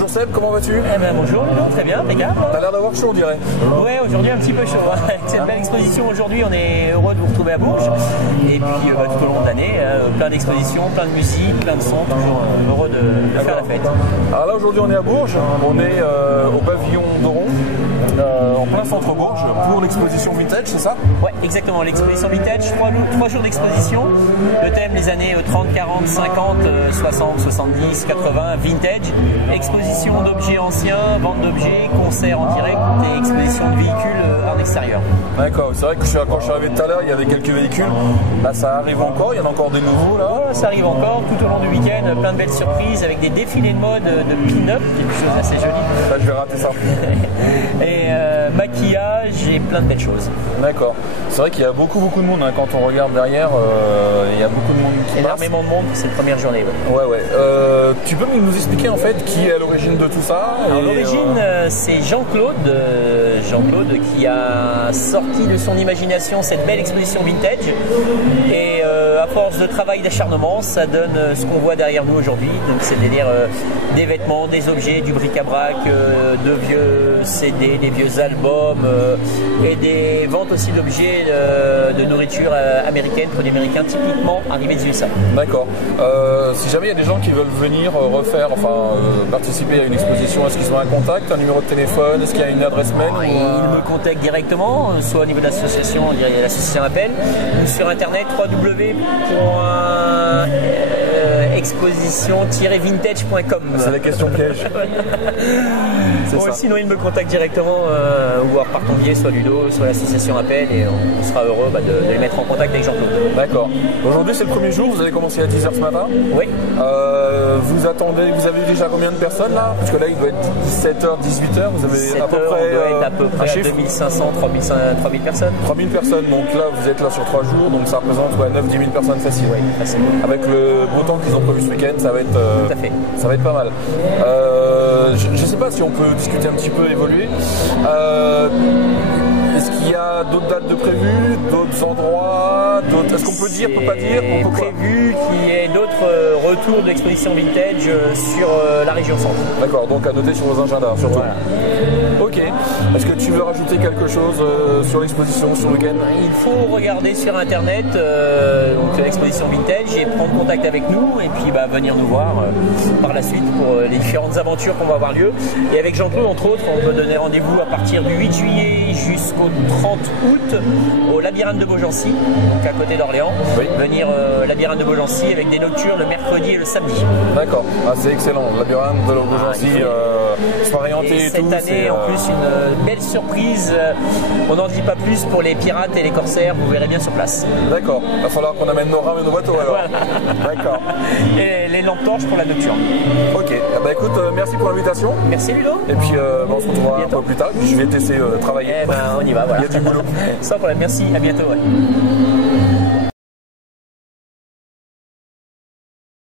Bonjour Seb, comment vas-tu? Eh ben bonjour Ludo, très bien, impeccable. T'as l'air d'avoir chaud on dirait. Ouais, aujourd'hui un petit peu chaud. Avec cette belle exposition aujourd'hui, on est heureux de vous retrouver à Bourges. Et puis tout au long de l'année, plein d'expositions, plein de musique, plein de sons, toujours heureux de faire la fête. Alors là aujourd'hui on est à Bourges, on est au pavillon d'Oron, en plein centre Bourges, pour l'exposition Vintage, c'est ça? Ouais, exactement, l'exposition Vintage, 3 jours d'exposition. Le thème les années 30, 40, 50, 60, 70, 80, Vintage. Exposition d'objets anciens, vente d'objets, concerts en direct et exposition de véhicules en extérieur. D'accord, c'est vrai que quand je suis arrivé tout à l'heure, il y avait quelques véhicules. Là ça arrive encore, il y en a encore des nouveaux là. Oh, ça arrive encore tout au long du week-end, plein de belles surprises avec des défilés de mode de pin-up, quelque chose d'assez joli. Là je vais rater ça. Et maquillage et plein de belles choses. D'accord. C'est vrai qu'il y a beaucoup de monde hein. Quand on regarde derrière, il y a beaucoup de monde qui énormément de monde pour cette première journée. Ouais. Tu peux nous expliquer en fait qui est à l'origine de tout ça? À l'origine, c'est Jean-Claude qui a sorti de son imagination cette belle exposition vintage. Et à force de travail, d'acharnement, ça donne ce qu'on voit derrière nous aujourd'hui. Donc c'est-à-dire des vêtements, des objets, du bric-à-brac, de vieux CD, des vieux albums et des ventes aussi d'objets de nourriture américaine, produits américains typiquement arrivés des USA. D'accord. Si jamais il y a des gens qui veulent venir refaire, participer à une exposition, est-ce qu'ils ont un contact, un numéro de téléphone, est-ce qu'il y a une adresse mail Ils me contactent directement, soit au niveau de l'association, l'association appelle, ou sur internet www.exposition-vintage.com. C'est la question piège. Sinon ils me contactent directement ou par ton biais, soit Ludo, soit l'association appelle et on sera heureux de les mettre en contact avec Jean-Claude. D'accord. Aujourd'hui c'est le premier jour, vous avez commencé à 10h ce matin. Oui. Vous avez déjà combien de personnes là? Parce que là il doit être 17h, 18h, vous avez à peu près, on doit être à peu près 2500, 3000 personnes. 3000 personnes, donc là vous êtes là sur 3 jours, donc ça représente 9-10 000 personnes facile. Oui, facile. Avec le beau temps qu'ils ont prévu ce week-end, ça va être, tout à fait. Ça va être pas mal. Je ne sais pas si on peut discuter un petit peu, évoluer. Est-ce qu'il y a d'autres dates de prévues, d'autres endroits, est-ce qu'on peut dire, on peut pas dire? Il est prévu qu'il y ait d'autres retours de l'exposition vintage sur la région centre. D'accord, donc à noter sur vos agendas surtout. Voilà. Ok. Est-ce que tu veux rajouter quelque chose sur l'exposition, sur le week-end? Il faut regarder sur internet l'exposition vintage et prendre contact avec nous et puis venir nous voir par la suite pour les différentes aventures qu'on va avoir lieu. Et avec Jean-Claude entre autres, on peut donner rendez-vous à partir du 8 juillet jusqu'au 30 août au labyrinthe de Beaugency, donc à côté d'Orléans. Oui. Venir au labyrinthe de Beaugency avec des nocturnes le mercredi et le samedi. D'accord, c'est excellent. Le labyrinthe de Beaugency, soirée hantée et tout. Cette année en plus une belle surprise. On n'en dit pas plus pour les pirates et les corsaires, vous verrez bien sur place. D'accord, il va falloir qu'on amène nos rames et nos bateaux alors. Voilà. D'accord. Et les lampes torches pour la nocturne. Ok, écoute, merci pour l'invitation. Merci Ludo. Et puis on se retrouvera un peu plus tard, puis je vais te laisser travailler. On y va, voilà. Il y a du boulot. Sans problème, merci, à bientôt. Ouais.